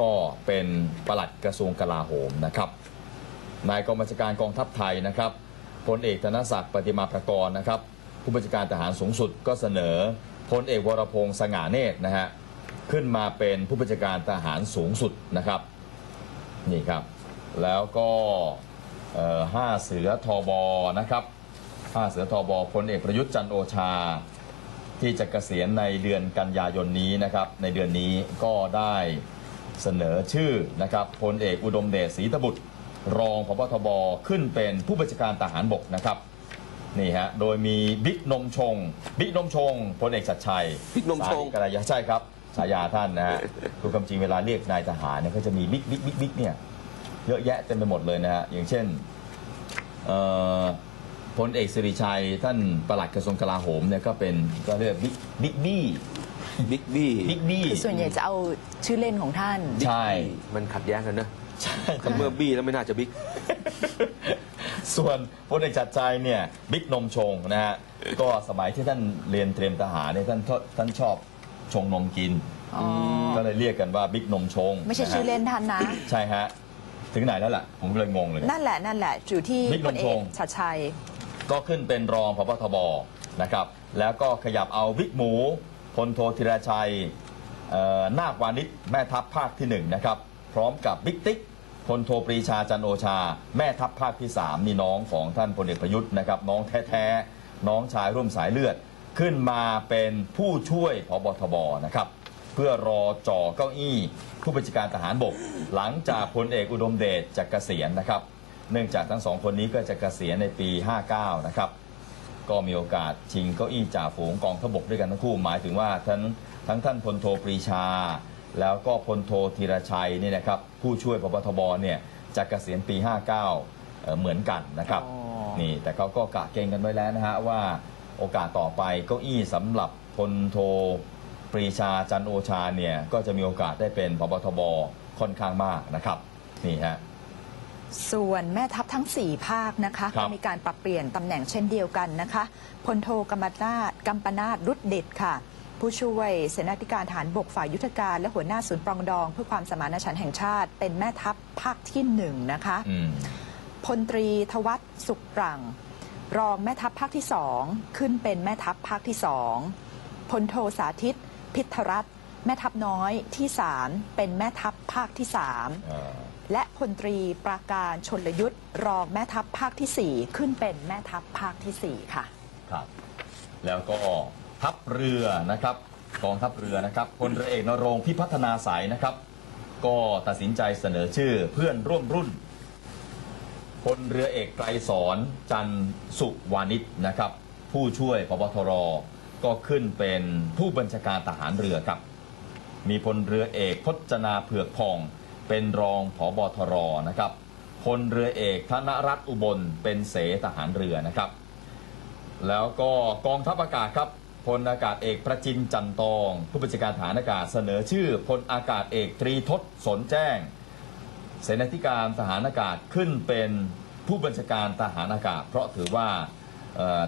ก็เป็นปลัดกระทรวงกลาโหมนะครับ นายกองบัญชาการกองทัพไทยนะครับพลเอกธนศักดิ์ปฏิมาประกรณ์นะครับ ผู้บัญชาการทหารสูงสุดก็เสนอพลเอกวรพงษ์สง่าเนตรนะฮะขึ้นมาเป็นผู้บัญชาการทหารสูงสุดนะครับนี่ครับ แล้วก็ห้าเสือทอบอนะครับห้าเสือทอบอพลเอกประยุทธ์จันโอชา ที่จะเกษียณในเดือนกันยายนนี้นะครับ ในเดือนนี้ก็ได้ เสนอชื่อนะครับพลเอกอุดมเดชศรีตบุตร รองพบทบขึ้นเป็นผู้บัญชาการทหารบกนะครับนี่ฮะโดยมีบิ๊กนมชงบิ๊กนมชงพลเอกชัดชัยบิ๊กนมชงสาริกรายะใช่ครับฉายาท่านนะฮะคือความจริงเวลาเรียกนายทหารเนี่ยก็จะมีบิ๊กบิ๊กบิ๊กบิ๊กเนี่ยเยอะแยะเต็มไปหมดเลยนะฮะอย่างเช่นเอ่อพลเอกสิริชัยท่านปลัดกระทรวงกลาโหมเนี่ยก็เป็นก็เรียกบิ๊กบิ๊กบี้ บิ๊กบี้บิ๊กบี้คือส่วนใหญ่จะเอาชื่อเล่นของท่าน ใช่มันขัดแย้งกันนะใช่ถ้าเมื่อบี้แล้วไม่น่าจะบิ๊ก ส่วนพลเอกจัดใจเนี่ยบิ๊กนมชงนะฮะก็สมัยที่ท่านเรียนเตรียมทหารเนี่ยท่านทท่านชอบชงนมกิน อ๋อก็เลยเรียกกันว่าบิ๊กนมชงไม่ใช่ะฮะชื่อเล่นท่านนะ ใช่ฮะ ถึงไหนแล้วล่ะ ผมเลยงงเลย นั่นแหละนั่นแหละอยู่ที่บิ๊กพนลมเอชกงชัดชัย ก็ขึ้นเป็นรองพบทบนะครับ แล้วก็ขยับเอาบิ๊กหมู พลโทธีรชัยนาควานิชแม่ทัพภาคที่หนึ่งนะครับ พร้อมกับบิ๊กติ๊กพลโทปรีชาจันโอชา แม่ทัพภาคที่ 3 นี่น้องของท่านพลเอกประยุทธ์นะครับ น้องแท้ๆ น้องชายร่วมสายเลือด ขึ้นมาเป็นผู้ช่วยพบทบนะครับ เพื่อรอจ่อเก้าอี้ ผู้บัญชาการทหารบก หลังจากพลเอกอุดมเดชจะเกษียณนะครับ เนื่องจากทั้งสองคนนี้ก็จะเกษียณในปี 59 นะครับ ก็มีโอกาสชิงเก้าอี้จ่าฝูงกองทพบกด้วยกันทั้งคู่หมายถึงว่าทั้งทั้งท่านพลโทปรีชา แล้วก็พลโทธีรชัยนี่นะครับผู้ช่วยพบทบเนี่ยจะเกษียณปี 59เอ่อเหมือนกันนะครับอ๋อนี่แต่เขาก็กะเกณฑ์กันไว้แล้วนะฮะว่าโอกาสต่อไปเก้าอี้สำหรับพลโทปรีชาจันโอชาเนี่ยก็จะมีโอกาสได้เป็นพบทบค่อนข้างมากนะครับนี่ฮะ ส่วนแม่ทัพทั้ง 4 ภาคนะคะครัก็บมีการปรับเปลี่ยนตำแหน่งเช่นเดียวกันนะคะพลโทกัมปนาตกัมปนาตรุดเด็ดค่ะ ผู้ช่วยเสนาธิการฐานบกฝ่ายยุทธการ และหัวหน้าศูนย์ปรองดอง เพื่อความสมานฉันท์แห่งชาติ เป็นแม่ทัพภาคที่หนึ่งนะคะอืมพลตรีทวัฒน์สุขปรัง รองแม่ทัพภาคที่สองขึ้นเป็นแม่ทัพภาคที่สองพลโทสาธิต พิทรัตน์ แม่ทัพน้อยที่สามเป็นแม่ทัพภาคที่สามเอ่อและพลตรีปราการชนลยุทธ์รองแม่ทัพภาคที่ 4 ขึ้นเป็นแม่ทัพภาคทีสี่4 ค่ะ ครับ แล้วก็ทัพเรือนะครับกองทัพเรือนะครับพลเรือเอกนรงค์พิพัฒนาสายนะครับ ก็ตัดสินใจเสนอชื่อเพื่อนร่วมรุ่นพลเรือเอกไกรสอนจันทร์สุวานิชนะครับ ผู้ช่วยพบทรก็ขึ้นเป็นผู้บัญชาการทหารเรือครับ มีพลเรือเอกพจนาเผือกพอง เป็นรองผอบทรนะครับพลเรือเอกธนรัตน์อุบลเป็นเสทหารเรือนะครับ แล้วก็กองทัพอากาศครับพลอากาศเอกประจินจันตอง ผู้บัญชาการฐานอากาศเสนอชื่อพลอากาศเอกตรีทศสนแจ้ง เสนาธิการทหารอากาศขึ้นเป็นผู้บัญชาการทหารอากาศ เพราะถือว่า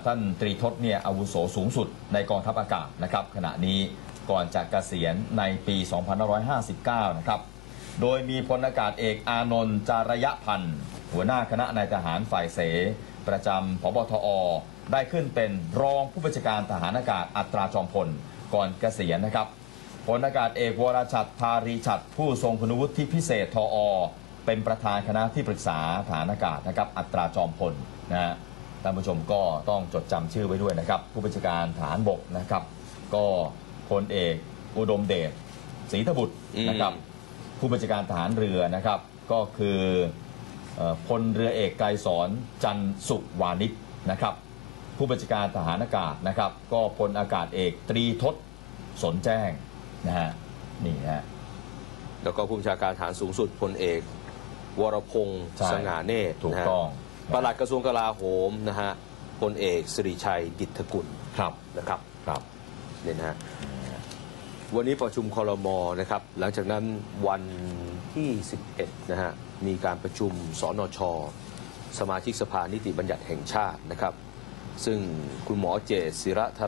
ท่านตรีทศเนี่ยอาวุโสสูงสุดในกองทัพอากาศนะครับ ขณะนี้ ก่อนจะเกษียณในปี 2559 นะครับ โดยมีพลอากาศเอกอานนท์จารยพันธ์หัวหน้าคณะนายทหารฝ่ายเส ประจำพบทอ ได้ขึ้นเป็นรองผู้บัญชาการทหารอากาศอัตราจอมพลก่อนเกษียณนะครับพลอากาศเอกวรชัดทารีชัดผู้ทรงคุณวุฒิพิเศษทอเป็นประธานคณะที่ปรึกษาฐานอากาศนะครับอัตราจอมพลนะฮะท่านผู้ชมก็ต้องจดจำชื่อไว้ด้วยนะครับ ผู้บัญชาการฐานบกนะครับ ก็ พลเอก อุดมเดชศรีทบุตรนะครับ ผู้บัญชาการทหารเรือนะครับ ก็คือเอ่อพลเรือเอกไกรสอนจันทร์สุวานิชนะครับ ผู้บัญชาการทหารอากาศนะครับ ก็พลอากาศเอกตรีทศสนแจ้งนะฮะนี่ฮะ แล้วก็ผู้บัญชาการฐานสูงสุดพลเอก วรพงษ์ใช่สง่าเนตรถูกนะฮะต้อง ปลัดกระทรวงกลาโหมนะฮะพลเอกสิริชัยดิษฐกุลครับนะครับ ครับ เนี่ยนะฮะวันนี้ประชุมคอรมอนะครับ หลังจากนั้นวันที่ 11 นะฮะ มีการประชุมสนช สมาชิกสภานิติบัญญัติแห่งชาตินะครับ ซึ่งคุณหมอเจษศิระธ